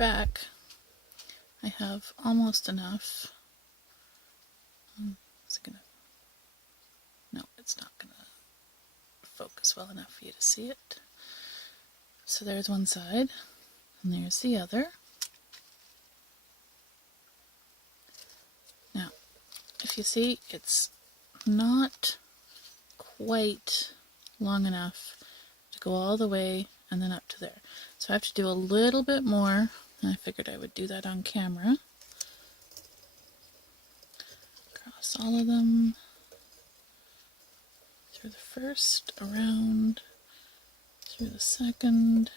back, I have almost enough. Is it gonna? No, it's not gonna focus well enough for you to see it. So there's one side, and there's the other. Now, if you see, it's not quite long enough to go all the way and then up to there. So I have to do a little bit more, and I figured I would do that on camera. Across all of them, through the first, around, through the second,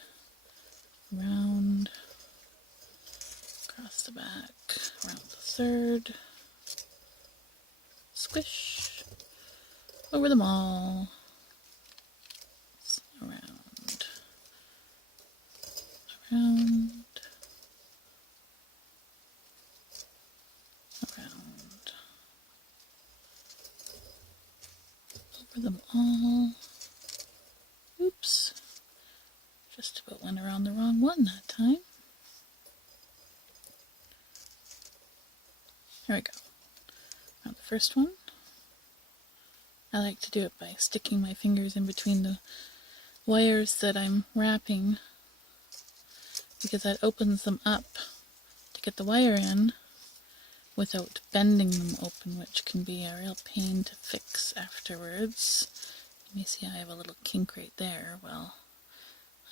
around, across the back, around the third, squish, over them all, around, around, around, over them all. Oops, just about went around the wrong one that time. There we go. Around the first one. I like to do it by sticking my fingers in between the wires that I'm wrapping, because that opens them up to get the wire in without bending them open, which can be a real pain to fix afterwards. You may see I have a little kink right there. Well,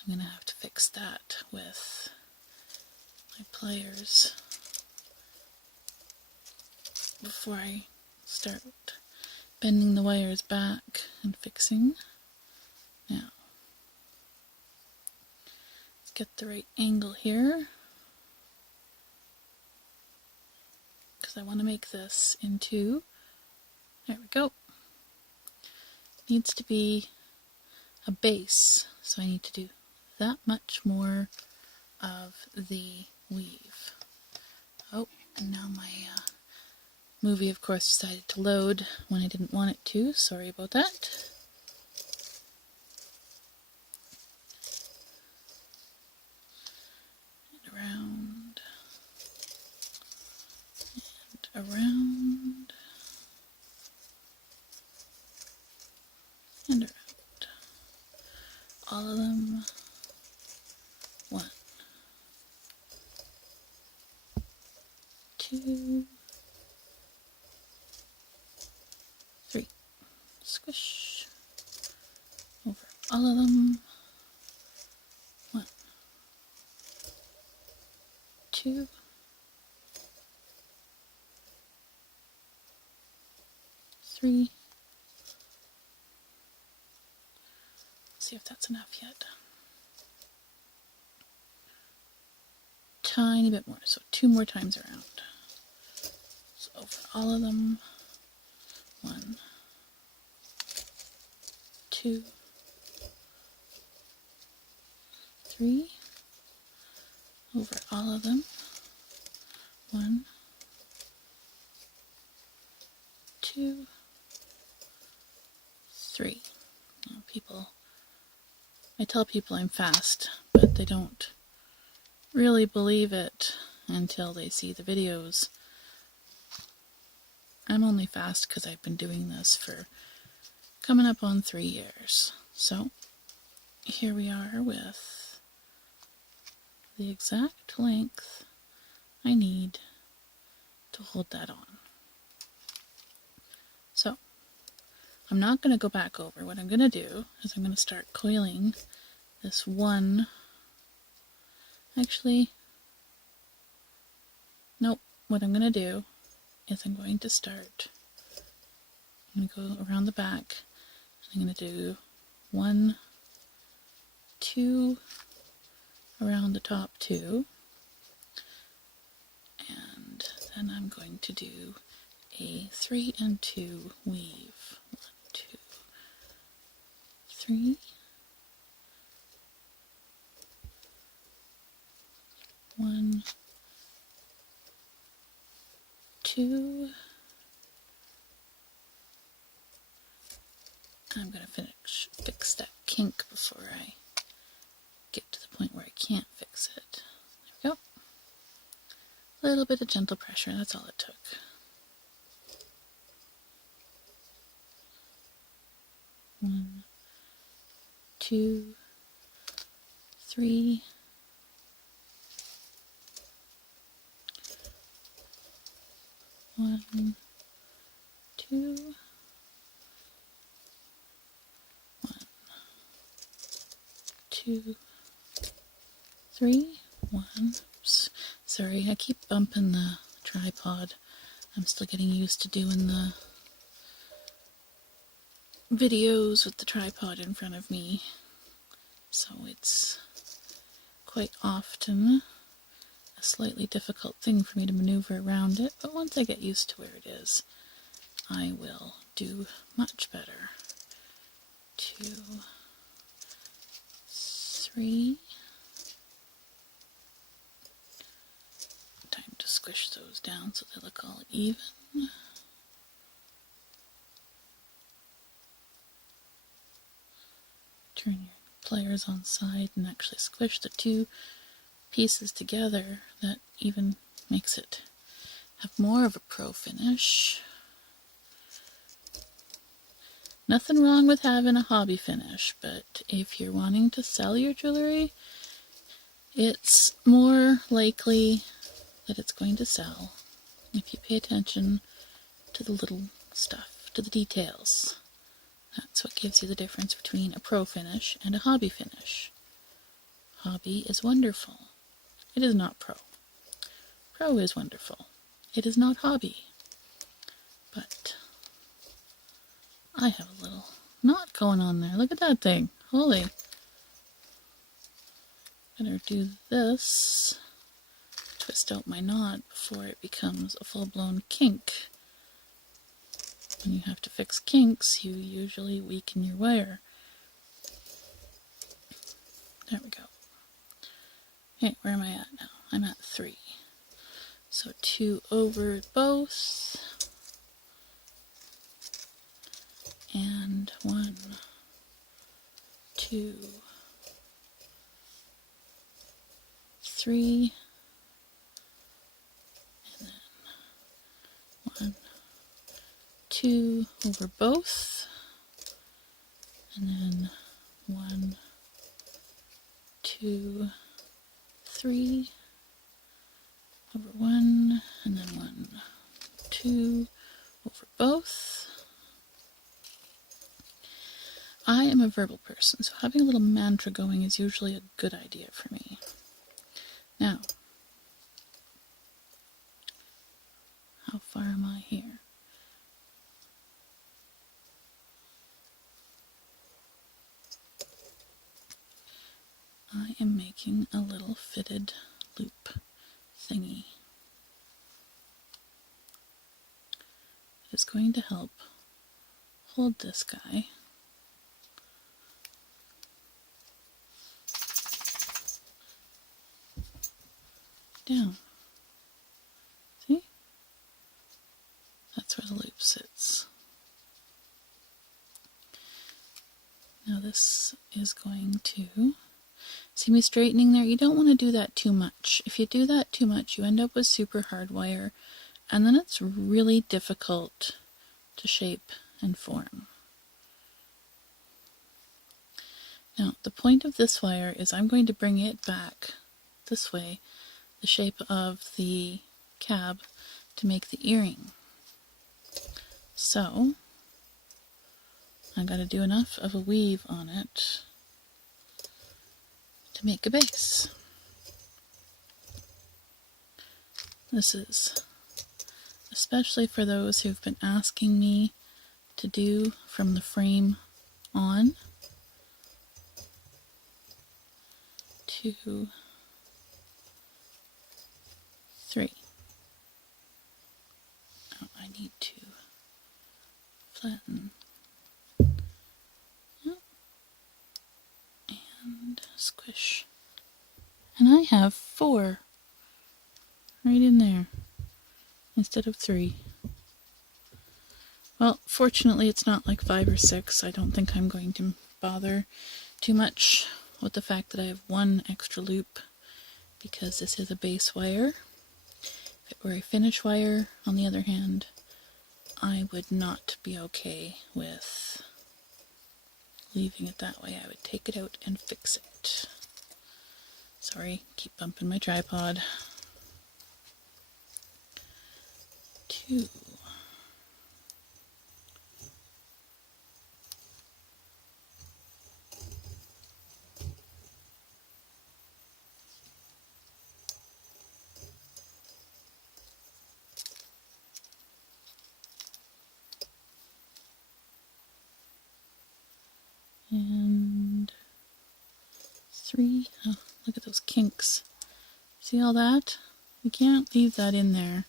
I'm going to have to fix that with my pliers before I start bending the wires back and fixing. Now, let's get the right angle here, because I want to make this into, there we go, needs to be a base, so I need to do that much more of the weave. Oh, and now my movie, of course, decided to load when I didn't want it to. Sorry about that. And around, and around, and around. All of them. 1, 2, 3. Squish over all of them. 1, 2, 3. See if that's enough yet. Tiny bit more, so 2 more times around. So over all of them. 1, 2, 3. Over all of them. 1, 2, 3. Now I tell people I'm fast, but they don't really believe it until they see the videos. I'm only fast because I've been doing this for coming up on 3 years. So here we are with the exact length I need to hold that on. So I'm not going to go back over. What I'm going to do is I'm going to start coiling this one. Actually, nope. What I'm going to do is I'm going to start, I'm going to go around the back, and I'm going to do 1, 2, around the top 2, and then I'm going to do a 3 and 2 weave. 1, 2, 3, 1, 2. I'm going to fix that kink before I get to the point where I can't fix it. There we go. A little bit of gentle pressure, that's all it took. One, two, three. One, two. One, two, three. One. Oops. Sorry, I keep bumping the tripod. I'm still getting used to doing the videos with the tripod in front of me, so it's quite often a slightly difficult thing for me to maneuver around it, but once I get used to where it is, I will do much better. 2, 3. Time to squish those down so they look all even. Turn your pliers on side and actually squish the two pieces together. That even makes it have more of a pro finish. Nothing wrong with having a hobby finish, but if you're wanting to sell your jewelry, it's more likely that it's going to sell if you pay attention to the little stuff, to the details. That's what gives you the difference between a pro finish and a hobby finish. Hobby is wonderful. It is not pro. Pro is wonderful. It is not hobby. But I have a little knot going on there. Look at that thing. Holy. Better do this. Twist out my knot before it becomes a full-blown kink. When you have to fix kinks, you usually weaken your wire. There we go. Okay, where am I at now? I'm at 3. So 2 over both. And 1, 2, 3. And then 1, 2 over both, and then 1, 2, 3 over 1, and then 1, 2 over both. I am a verbal person, so having a little mantra going is usually a good idea for me. Now, how far am I here? I am making a little fitted loop thingy. It's going to help hold this guy down. See? That's where the loop sits. Now this is going to... See me straightening there? You don't want to do that too much. If you do that too much, you end up with super hard wire, and then it's really difficult to shape and form. Now, the point of this wire is I'm going to bring it back this way, the shape of the cab, to make the earring. So, I got to do enough of a weave on it to make a base. This is especially for those who've been asking me to do from the frame on. 2, 3. Oh, I need to flatten. And squish. And I have 4 right in there instead of 3. Well, fortunately it's not like 5 or 6. I don't think I'm going to bother too much with the fact that I have 1 extra loop because this is a base wire For a finish wire, on the other hand, I would not be okay with leaving it that way. I would take it out and fix it. Sorry, keep bumping my tripod. 2. And 3. Oh, look at those kinks. See all that? You can't leave that in there.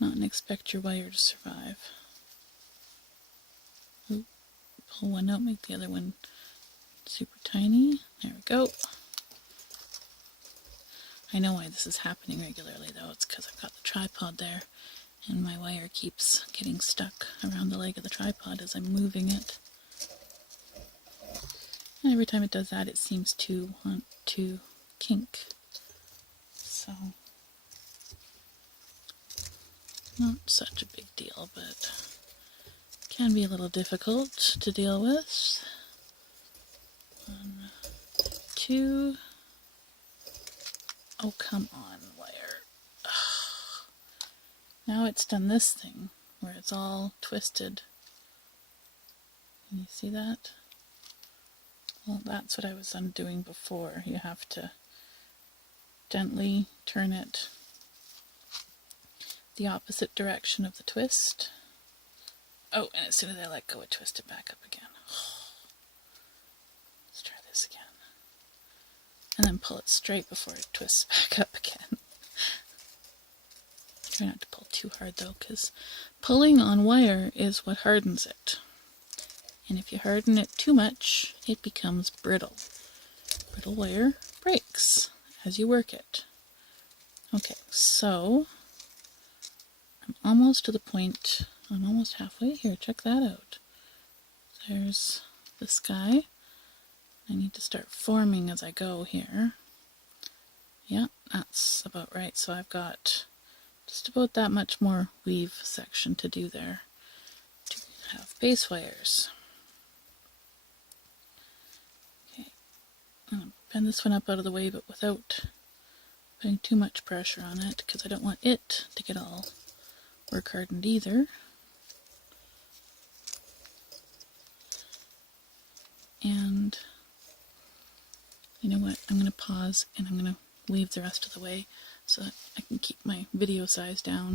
Not and expect your wire to survive. Ooh, pull one out, make the other one super tiny. There we go. I know why this is happening regularly though. It's because I've got the tripod there and my wire keeps getting stuck around the leg of the tripod as I'm moving it. And every time it does that, it seems to want to kink. So, not such a big deal, but can be a little difficult to deal with. 1, 2. Oh, come on, wire. Ugh. Now it's done this thing where it's all twisted. Can you see that? Well, that's what I was undoing before. You have to gently turn it the opposite direction of the twist. Oh, and as soon as I let go, it twisted back up again. Let's try this again. And then pull it straight before it twists back up again. Try not to pull too hard though, because pulling on wire is what hardens it. And if you harden it too much, it becomes brittle. Brittle wire breaks as you work it. Okay, so I'm almost to the point. I'm almost halfway here. Check that out. There's the sky. I need to start forming as I go here. Yeah, that's about right. So I've got just about that much more weave section to do there to have base wires. Okay, I'm going to bend this one up out of the way, but without putting too much pressure on it, because I don't want it to get all work hardened either. And you know what, I'm going to pause and I'm going to weave the rest of the way so that I can keep my video size down.